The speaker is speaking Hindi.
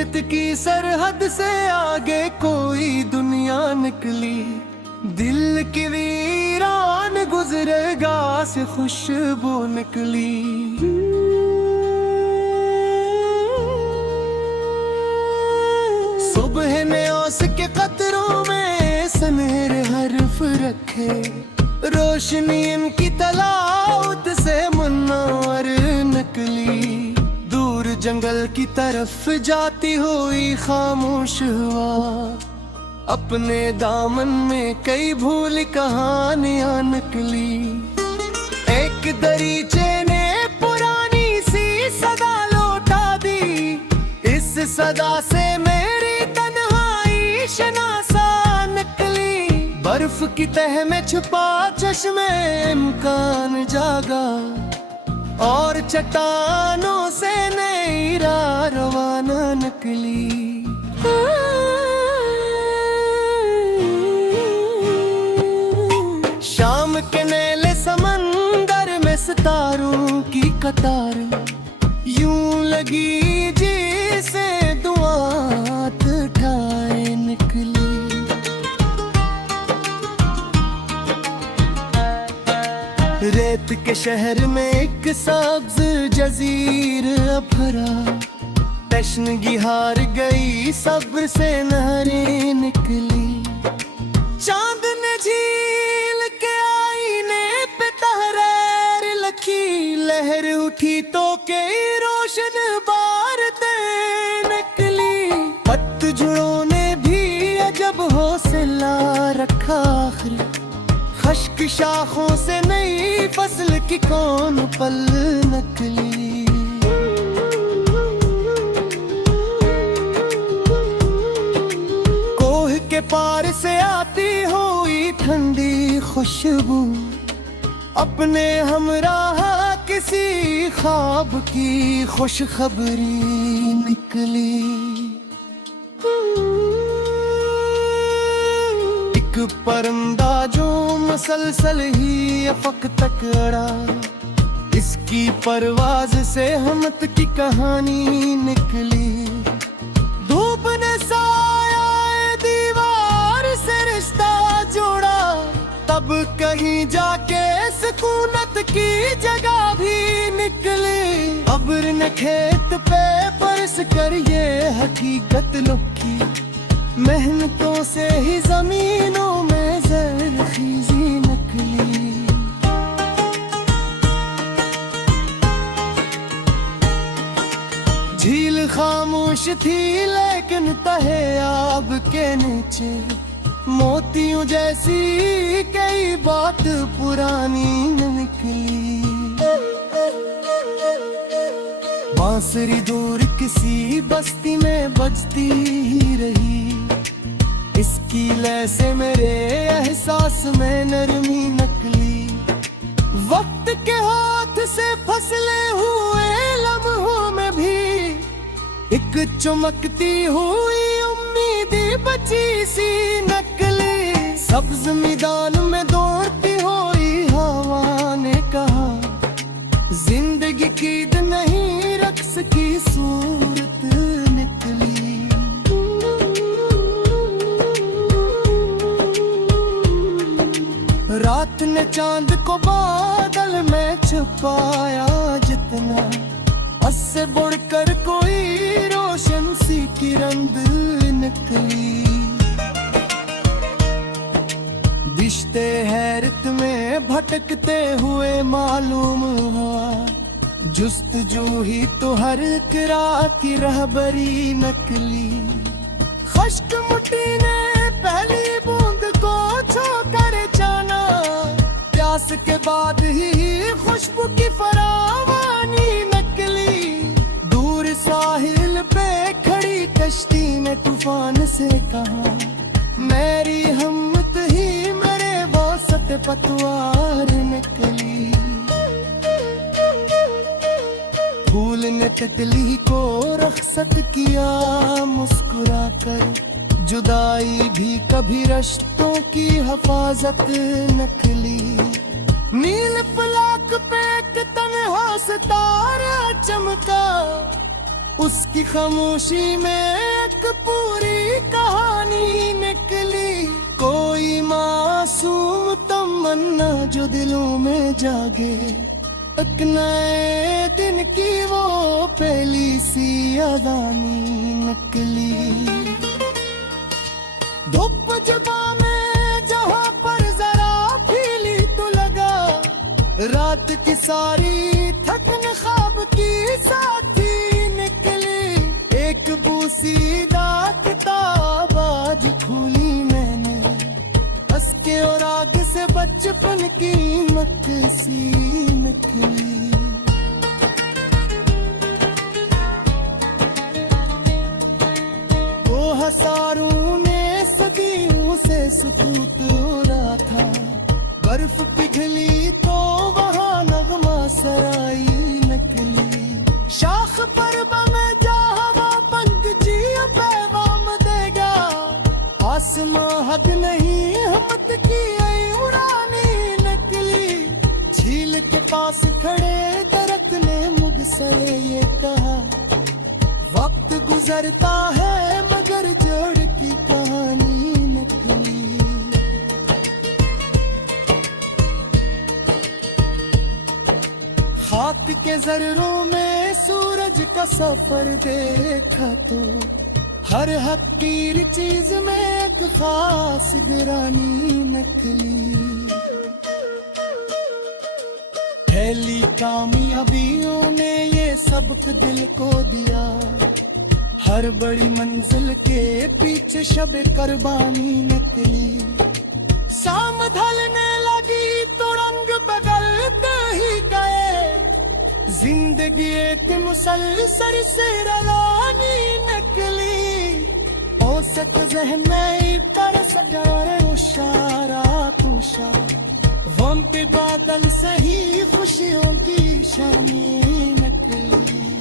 मिन्नत की सरहद से आगे कोई दुनिया निकली। दिल की वीरान गुजरेगा से खुशबू निकली। सुबह ने ओस के कतरों में सनहरे हर्फ रखे। रोशनी इनकी तलाउत से मुन्नवर निकली। दूर जंगल की तरफ जाती हुई खामोश हुआ। अपने दामन में कई भूल कहानियां निकली। एक दरीचे ने पुरानी सी सदा लौटा दी। इस सदा से मेरी तन्हाई शनासा निकली। बर्फ की तह में छुपा चश्मे इम्कान जागा। और चट्टानों से नई राह रवाना निकली। शाम के नीले समंदर में सितारों की कतार यूं लगी जैसे दुआ उठाए निकली। रेत के शहर में एक सब्ज जजीर भरा। तश्नगी हार गई सब्र से नहरें निकली। चांद ने झील के आईने पे तहरीर लिखी। लहर उठी तो कई रोशन बातें निकली। पतझड़ों ने भी अजब हौसला रखा। आखिर खश्क शाखों से नई फसल की कौन पल निकली। कोह के पार से आती हुई ठंडी खुशबू। अपने हमराह किसी ख्वाब की खुशखबरी निकली। एक परिंदा जो मसलसल ही अफक तक अड़ा। इसकी परवाज से हमत की कहानी निकली। धूप ने साया दीवार से रिश्ता जोड़ा। तब कहीं जाके सुकूनत की जगह भी निकली। अब्र ने खेत पे बरस कर ये हकीकत लुकी। मेहनतों से ही जमीनों में ज़रख़ीज़ी निकली। झील खामोश थी लेकिन तहे आब के नीचे मोतियों जैसी कई बात पुरानी निकली। बांसुरी दूर किसी बस्ती में बजती ही रही। इसकी लय से मेरे एहसास में नरमी निकली। वक्त के हाथ से फसले हुए लम्हों में भी एक चमकती हुई उम्मीद बची सी नकली। सब्ज मैदान में दौड़ती हुई हवा ने कहा। जिंदगी कीद नहीं रक्स की सूरत निकली। रात ने चांद को बादल में छुपाया जितना। उससे बढ़कर कोई रोशन सी किरण निकली। रिश्ते हैरत में भटकते हुए मालूम हुआ। जुस्तजू ही तो हर किरा की रहबरी नकली। खश्क मुट्ठी ने पहली बूंद को छोकर जाना। प्यास के बाद ही खुशबू की फरावानी नकली। दूर साहिल पे खड़ी कश्ती ने तूफान से कहा। मेरी हिम्मत ही मेरे वास्ते पतवार निकली। फूल ने तितली को रख्सत किया मुस्कुरा कर। जुदाई भी कभी रिश्तों की हिफाजत निकली। नील फलक पे एक तन्हा सितारा चमका। उसकी खामोशी में एक पूरी कहानी निकली। कोई मासूम तमन्ना जो दिलों में जागे, एक नए दिन की वो पहली सी अदानी निकली। धूप जबा में जहां पर जरा फीली तो लगा, रात की सारी थकन ख्वाब की साथी निकली। एक बूसीदा किताब आज खोली मैंने, हंस के और आग से बचपन की नक्सी निकली। वो हजारों ने सदियों से सुकूत उड़ा था, बर्फ पिघली तो वहाँ नगमा सराई निकली। शाख पर बमे जा हवा पंख जी पैगाम देगा, आसमां हद नहीं हिम्मत की उड़ानी निकली। झील के पास खड़े दरख्त ने मुझसे ये कहा, वक्त गुजरता है मगर जोड़ की कहानी निकली। खाक के जर्रों में सूरज का सफर देखा तो, हर हकीर चीज में एक खास गिरानी निकली। पहली कामयाबियों ने ये सबक दिल को दिया, हर बड़ी मंजिल के पीछे शब कुर्बानी निकली। शाम ढलने लगी तो रंग बदलते ही गए, जिंदगी एक मुसलसल से रवानी निकली। औसत ज़हन में पर सजाए उशारा तुषा, गम के बादल से ही खुशियों की शामें निकली।